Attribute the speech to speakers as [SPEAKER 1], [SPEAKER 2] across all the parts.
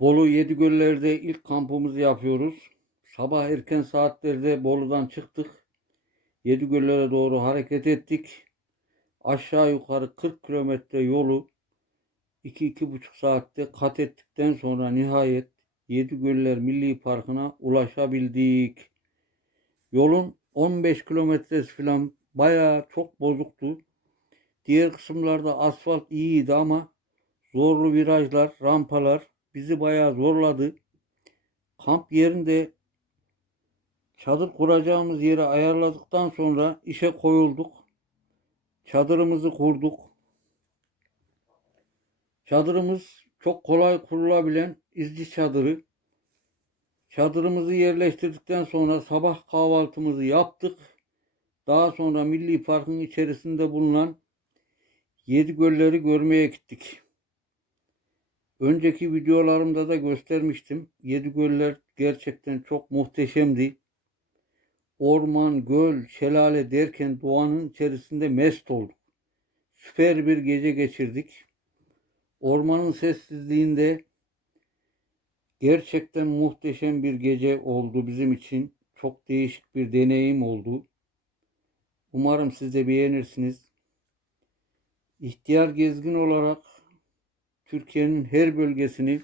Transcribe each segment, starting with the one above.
[SPEAKER 1] Bolu Yedigöller'de ilk kampımızı yapıyoruz. Sabah erken saatlerde Bolu'dan çıktık. Yedigöller'e doğru hareket ettik. Aşağı yukarı 40 kilometre yolu 2-2,5 saatte kat ettikten sonra nihayet Yedigöller Milli Parkı'na ulaşabildik. Yolun 15 kilometresi falan bayağı çok bozuktu. Diğer kısımlarda asfalt iyiydi ama zorlu virajlar, rampalar bizi bayağı zorladı. Kamp yerinde çadır kuracağımız yeri ayarladıktan sonra işe koyulduk. Çadırımızı kurduk. Çadırımız çok kolay kurulabilen izci çadırı. Çadırımızı yerleştirdikten sonra sabah kahvaltımızı yaptık. Daha sonra Milli Park'ın içerisinde bulunan Yedi Gölleri görmeye gittik. Önceki videolarımda da göstermiştim. Yedi Göller gerçekten çok muhteşemdi. Orman, göl, şelale derken doğanın içerisinde mest olduk. Süper bir gece geçirdik. Ormanın sessizliğinde gerçekten muhteşem bir gece oldu bizim için. Çok değişik bir deneyim oldu. Umarım siz de beğenirsiniz. İhtiyar gezgin olarak Türkiye'nin her bölgesini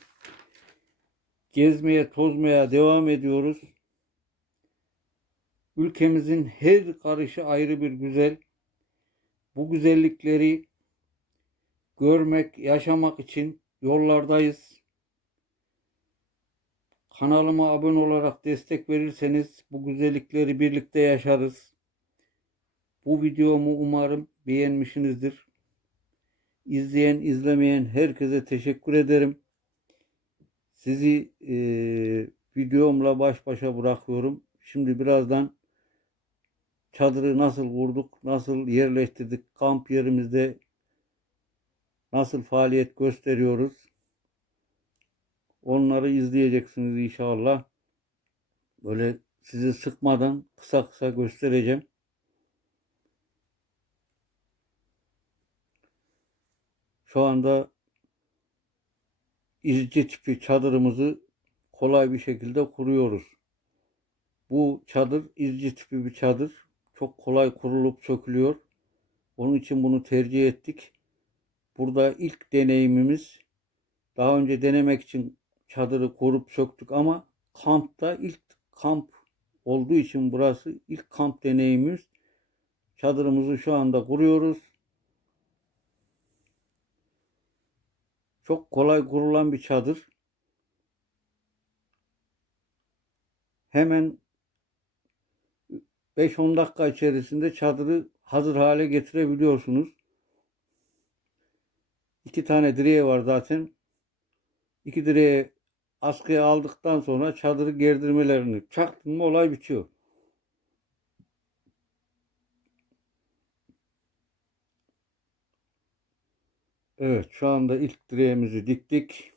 [SPEAKER 1] gezmeye, tozmaya devam ediyoruz. Ülkemizin her karışı ayrı bir güzel. Bu güzellikleri görmek, yaşamak için yollardayız. Kanalıma abone olarak destek verirseniz bu güzellikleri birlikte yaşarız. Bu videomu umarım beğenmişsinizdir. İzleyen, izlemeyen herkese teşekkür ederim. Sizi e, videomla baş başa bırakıyorum. Şimdi birazdan çadırı nasıl kurduk, nasıl yerleştirdik, kamp yerimizde nasıl faaliyet gösteriyoruz. Onları izleyeceksiniz inşallah. Böyle sizi sıkmadan kısa kısa göstereceğim. Şu anda izci tipi çadırımızı kolay bir şekilde kuruyoruz. Bu çadır izci tipi bir çadır. Çok kolay kurulup sökülüyor. Onun için bunu tercih ettik. Burada ilk deneyimimiz daha önce denemek için çadırı kurup söktük ama kampta ilk kamp olduğu için burası ilk kamp deneyimimiz. Çadırımızı şu anda kuruyoruz. Çok kolay kurulan bir çadır. Hemen 5-10 dakika içerisinde çadırı hazır hale getirebiliyorsunuz. İki tane direği var zaten. İki direği askıya aldıktan sonra çadırı gerdirmelerini çaktın mı olay bitiyor. Evet şu anda ilk direğimizi diktik.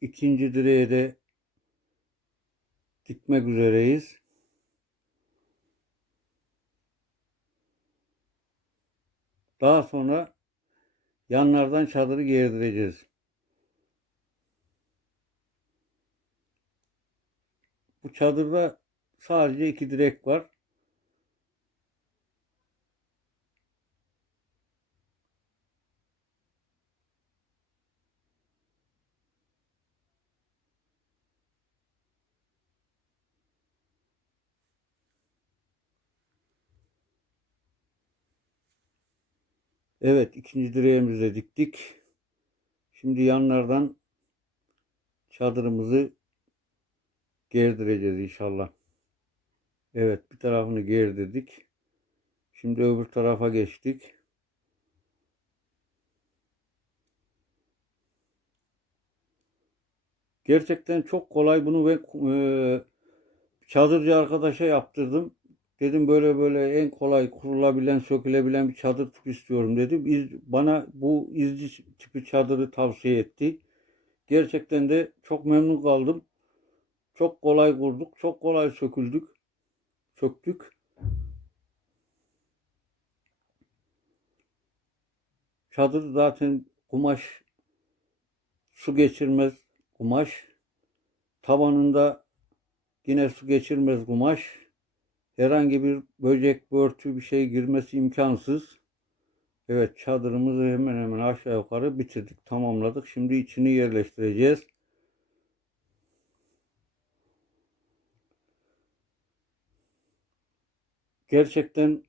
[SPEAKER 1] İkinci direğe de dikmek üzereyiz. Daha sonra yanlardan çadırı gerdireceğiz. Bu çadırda sadece iki direk var. Evet ikinci direğimizi de diktik. Şimdi yanlardan çadırımızı gerdireceğiz inşallah. Evet bir tarafını gerdirdik. Şimdi öbür tarafa geçtik. Gerçekten çok kolay bunu ve çadırcı arkadaşa yaptırdım. Dedim böyle böyle en kolay kurulabilen, sökülebilen bir çadır tipi istiyorum dedim. İz, bana bu izci tipi çadırı tavsiye etti. Gerçekten de çok memnun kaldım. Çok kolay kurduk, çok kolay söküldük, söktük. Çadır zaten kumaş, su geçirmez kumaş. Tabanında yine su geçirmez kumaş. Herhangi bir böcek, börtü bir şey girmesi imkansız. Evet çadırımızı hemen hemen aşağı yukarı bitirdik, tamamladık. Şimdi içini yerleştireceğiz. Gerçekten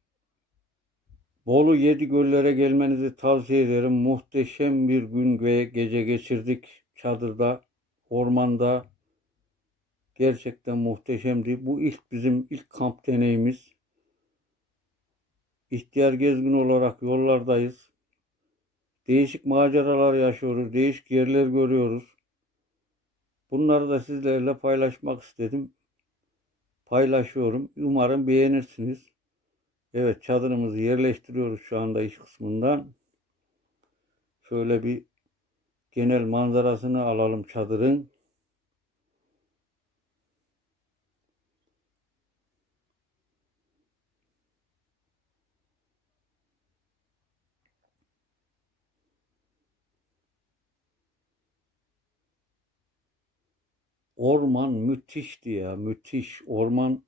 [SPEAKER 1] Bolu Yedi Göllere gelmenizi tavsiye ederim. Muhteşem bir gün ve gece geçirdik çadırda, ormanda. Gerçekten muhteşemdi. Bu ilk bizim ilk kamp deneyimiz. İhtiyar gezgin olarak yollardayız. Değişik maceralar yaşıyoruz, değişik yerler görüyoruz. Bunları da sizlerle paylaşmak istedim. Paylaşıyorum. Umarım beğenirsiniz. Evet çadırımızı yerleştiriyoruz şu anda iç kısmından. Şöyle bir genel manzarasını alalım çadırın. Orman müthişti ya, müthiş. Orman,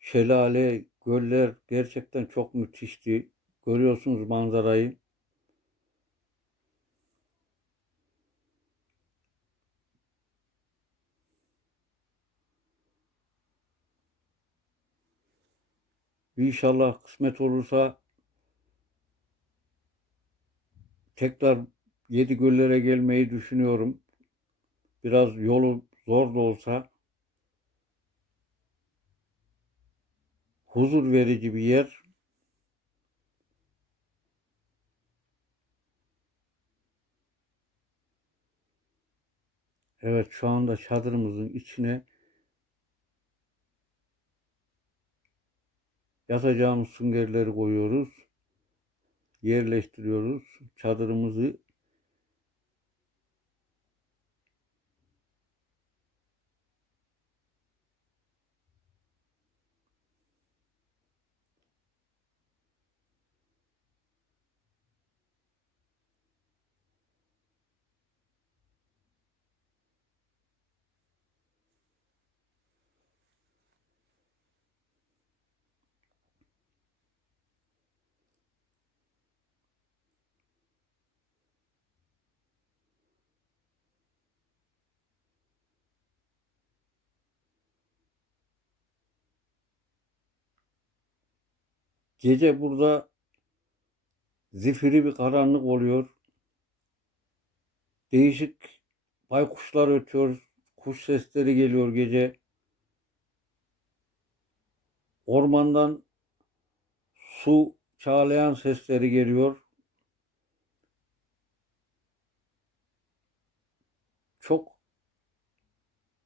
[SPEAKER 1] şelale, göller gerçekten çok müthişti. Görüyorsunuz manzarayı. İnşallah kısmet olursa tekrar yedi göllere gelmeyi düşünüyorum. Biraz yolu zor da olsa huzur verici bir yer. Evet şu anda çadırımızın içine yatacağımız süngerleri koyuyoruz. Yerleştiriyoruz. Çadırımızı Gece burada zifiri bir karanlık oluyor. Değişik baykuşlar ötüyor. Kuş sesleri geliyor gece. Ormandan su çağlayan sesleri geliyor. Çok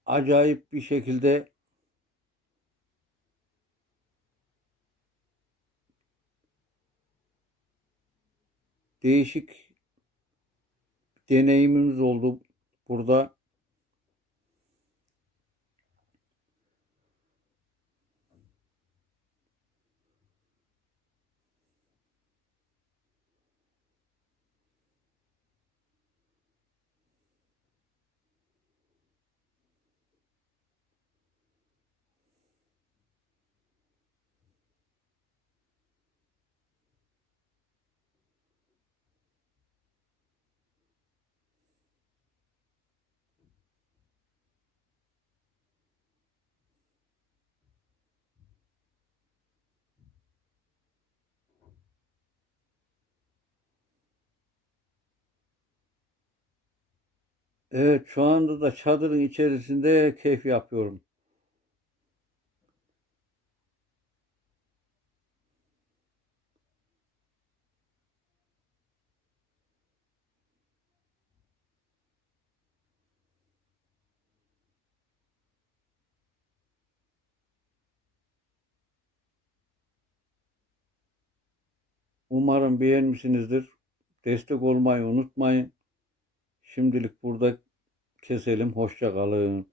[SPEAKER 1] acayip bir şekilde değişik deneyimimiz oldu burada. Evet şu anda da çadırın içerisinde keyif yapıyorum. Umarım beğenmişsinizdir. Destek olmayı unutmayın. Şimdilik burada keselim. Hoşça kalın.